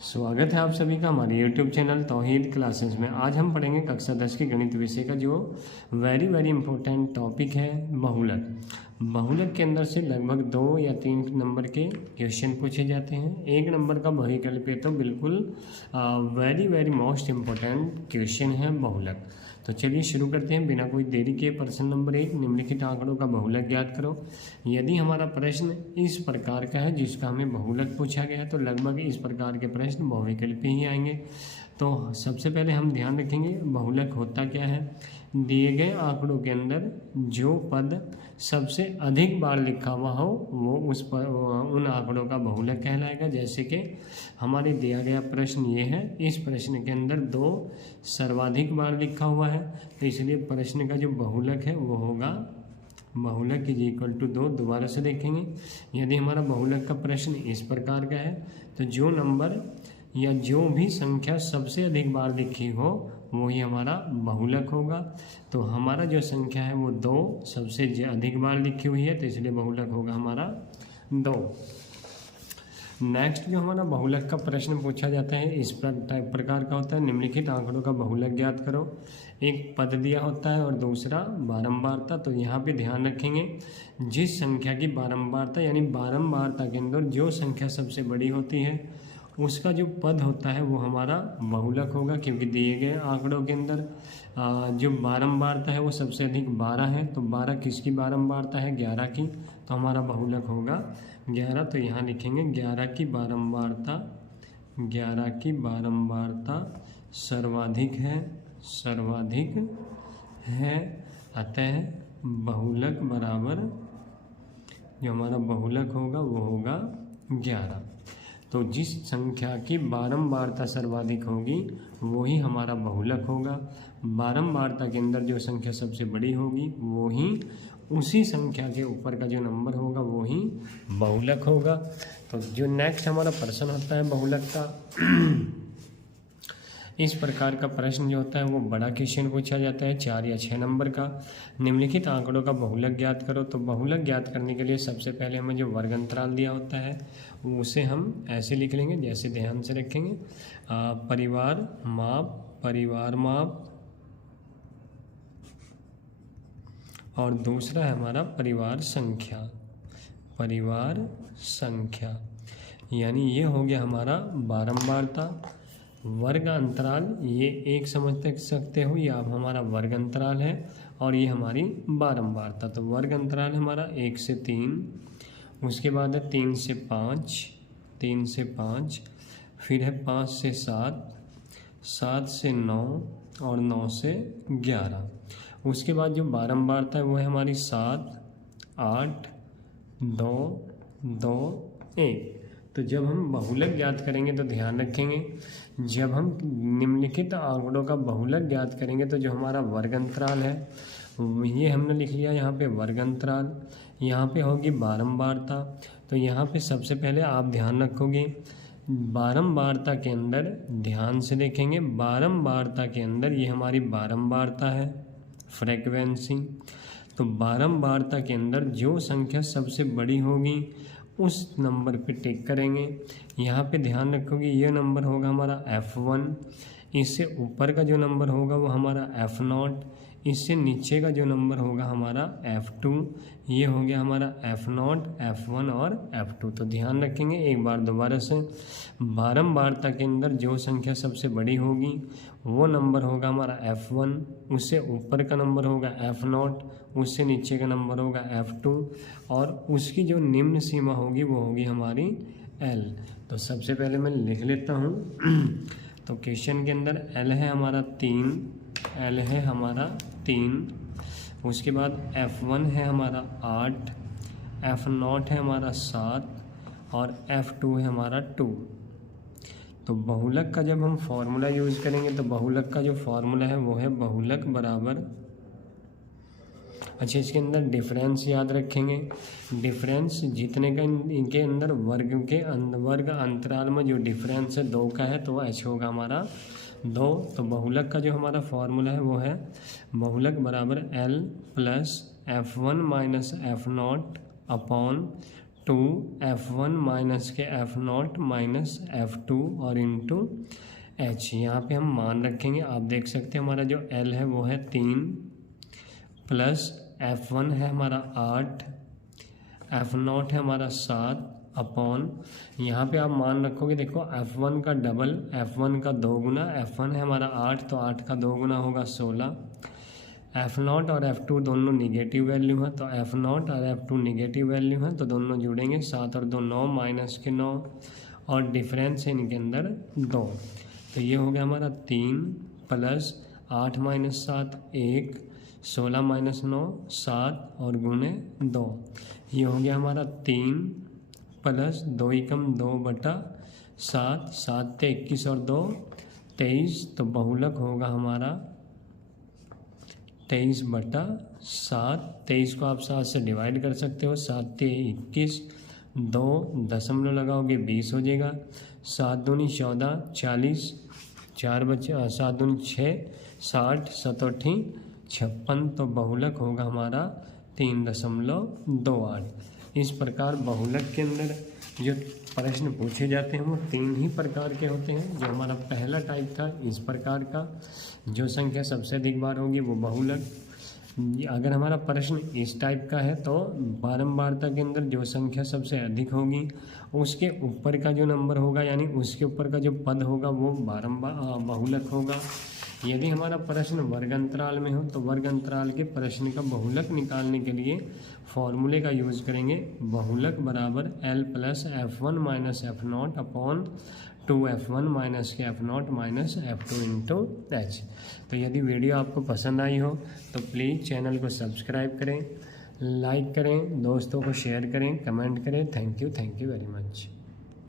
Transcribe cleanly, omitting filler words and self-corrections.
स्वागत है आप सभी का हमारे YouTube चैनल तौहीद क्लासेस में। आज हम पढ़ेंगे कक्षा 10 के गणित विषय का जो वेरी इंपॉर्टेंट टॉपिक है बहुलक। बहुलक के अंदर से लगभग 2 या 3 नंबर के क्वेश्चन पूछे जाते हैं। 1 नंबर का बहुविकल्पीय तो बिल्कुल वेरी मोस्ट इम्पोर्टेंट क्वेश्चन है बहुलक। तो चलिए शुरू करते हैं बिना कोई देरी के। प्रश्न नंबर 1, निम्नलिखित आंकड़ों का बहुलक ज्ञात करो। यदि हमारा प्रश्न इस प्रकार का है जिसका हमें बहुलक पूछा गया है तो लगभग इस प्रकार के प्रश्न बहुविकल्पीय ही आएंगे। तो सबसे पहले हम ध्यान रखेंगे बहुलक होता क्या है। दिए गए आंकड़ों के अंदर जो पद सबसे अधिक बार लिखा हुआ हो वो उन आंकड़ों का बहुलक कहलाएगा। जैसे कि हमारे दिया गया प्रश्न ये है, इस प्रश्न के अंदर 2 सर्वाधिक बार लिखा हुआ है, तो इसलिए प्रश्न का जो बहुलक है वो होगा बहुलक इज इक्वल टू 2। दोबारा से देखेंगे, यदि हमारा बहुलक का प्रश्न इस प्रकार का है तो जो नंबर या जो भी संख्या सबसे अधिक बार लिखी हो वही हमारा बहुलक होगा। तो हमारा जो संख्या है वो 2 सबसे अधिक बार लिखी हुई है, तो इसलिए बहुलक होगा हमारा 2। नेक्स्ट जो हमारा बहुलक का प्रश्न पूछा जाता है इस प्रकार का होता है, निम्नलिखित आंकड़ों का बहुलक ज्ञात करो। एक पद दिया होता है और दूसरा बारंबारता। तो यहाँ पे ध्यान रखेंगे जिस संख्या की बारंबारता यानी बारंबारता के अंदर जो संख्या सबसे बड़ी होती है उसका जो पद होता है वो हमारा बहुलक होगा, क्योंकि दिए गए आंकड़ों के अंदर जो बारंबारता है वो सबसे अधिक 12 है। तो 12 किसकी बारंबारता है? 11 की, तो हमारा बहुलक होगा 11। तो यहाँ लिखेंगे 11 की बारंबारता, 11 की बारंबारता सर्वाधिक है, अतः बहुलक बराबर जो हमारा बहुलक होगा वो होगा 11। तो जिस संख्या की बारंबारता सर्वाधिक होगी वही हमारा बहुलक होगा। बारंबारता के अंदर जो संख्या सबसे बड़ी होगी वो ही उसी संख्या के ऊपर का जो नंबर होगा वो ही बहुलक होगा। तो जो नेक्स्ट हमारा प्रश्न होता है बहुलक का इस प्रकार का प्रश्न जो होता है वो बड़ा क्वेश्चन पूछा जाता है 4 या 6 नंबर का। निम्नलिखित आंकड़ों का बहुलक ज्ञात करो। तो बहुलक ज्ञात करने के लिए सबसे पहले हमें जो वर्ग अंतराल दिया होता है उसे हम ऐसे लिख लेंगे, जैसे ध्यान से रखेंगे परिवार माप और दूसरा है हमारा परिवार संख्या, यानी ये हो गया हमारा बारंबारता। वर्ग अंतराल ये एक समझ सकते हो, ये आप हमारा वर्ग अंतराल है और ये हमारी बारंबारता। तो वर्ग अंतराल हमारा 1 से 3, उसके बाद है 3 से 5, फिर है 5 से 7, 7 से 9 और 9 से 11। उसके बाद जो बारंबारता है वो है हमारी 7, 8, 2, 2, 1। तो जब हम बहुलक ज्ञात करेंगे तो ध्यान रखेंगे जब हम निम्नलिखित आंकड़ों का बहुलक ज्ञात करेंगे तो जो हमारा वर्ग अंतराल है ये हमने लिख लिया यहाँ पे वर्ग अंतराल, यहाँ पे होगी बारंबारता। तो यहाँ पे सबसे पहले आप ध्यान रखोगे बारंबारता के अंदर, ध्यान से देखेंगे बारंबारता के अंदर ये हमारी बारंबारता है फ्रीक्वेंसी। तो बारंबारता के अंदर जो संख्या सबसे बड़ी होगी उस नंबर पे टिक करेंगे। यहाँ पे ध्यान रखोगे ये नंबर होगा हमारा F1, इससे ऊपर का जो नंबर होगा वो हमारा F0, इससे नीचे का जो नंबर होगा हमारा F2। ये हो गया हमारा F0, F1 और F2। तो ध्यान रखेंगे एक बार दोबारा से, बारंबारता के अंदर जो संख्या सबसे बड़ी होगी वो नंबर होगा हमारा F1, उससे ऊपर का नंबर होगा F0, उससे नीचे का नंबर होगा F2 और उसकी जो निम्न सीमा होगी वो होगी हमारी L। तो सबसे पहले मैं लिख लेता हूँ तो क्वेश्चन के अंदर L है हमारा 3, उसके बाद F1 है हमारा 8, F0 है हमारा 7 और F2 है हमारा 2। तो बहुलक का जब हम फॉर्मूला यूज़ करेंगे तो बहुलक का जो फॉर्मूला है वो है बहुलक बराबर, अच्छा इसके अंदर डिफरेंस याद रखेंगे। डिफरेंस जितने का इनके अंदर वर्ग अंतराल में जो डिफरेंस है 2 का है तो H होगा हमारा 2। तो बहुलक का जो हमारा फॉर्मूला है वो है बहुलक बराबर L plus F1 minus F0 upon 2f1 minus के f0 माइनस f2 और इंटू h। यहाँ पे हम मान रखेंगे, आप देख सकते हैं हमारा जो l है वो है 3 प्लस f1 है हमारा 8, f0 है हमारा 7 अपॉन, यहाँ पे आप मान रखोगे, देखो f1 का डबल, f1 का 2 गुना, f1 है हमारा 8 तो 8 का 2 गुना होगा 16। f0 और f2 दोनों निगेटिव वैल्यू है तो f0 और f2 निगेटिव वैल्यू है तो दोनों जुड़ेंगे, 7 और 2 9 माइनस के 9 और डिफरेंस है इनके अंदर 2। तो ये हो गया हमारा 3 प्लस 8 माइनस 7 1, 16 माइनस 9 7 और गुणे 2। ये हो गया हमारा 3 प्लस 2 एकम 2 बटा 7, 7 ते 21 और 2 23, तो बहुलक होगा हमारा 23 बटा 7। 23 को आप 7 से डिवाइड कर सकते हो, 7 ते 21, 2 दशमलव लगाओगे 20 हो जाएगा, 7 दूनी 14 40, 4 बचे 7 दूनी 6 60, 7 8 56, तो बहुलक होगा हमारा 3.28। इस प्रकार बहुलक के अंदर जो प्रश्न पूछे जाते हैं वो 3 ही प्रकार के होते हैं। जो हमारा पहला टाइप था इस प्रकार का, जो संख्या सबसे अधिक बार होगी वो बहुलक। अगर हमारा प्रश्न इस टाइप का है तो बारंबारता के अंदर जो संख्या सबसे अधिक होगी उसके ऊपर का जो नंबर होगा, यानी उसके ऊपर का जो पद होगा वो बहुलक होगा। यदि हमारा प्रश्न वर्ग अंतराल में हो तो वर्ग अंतराल के प्रश्न का बहुलक निकालने के लिए फॉर्मूले का यूज़ करेंगे। बहुलक बराबर l plus f1 minus f0 upon 2f1 minus के f0 minus f2 into h। तो यदि वीडियो आपको पसंद आई हो तो प्लीज़ चैनल को सब्सक्राइब करें, लाइक करें, दोस्तों को शेयर करें, कमेंट करें। Thank you very much.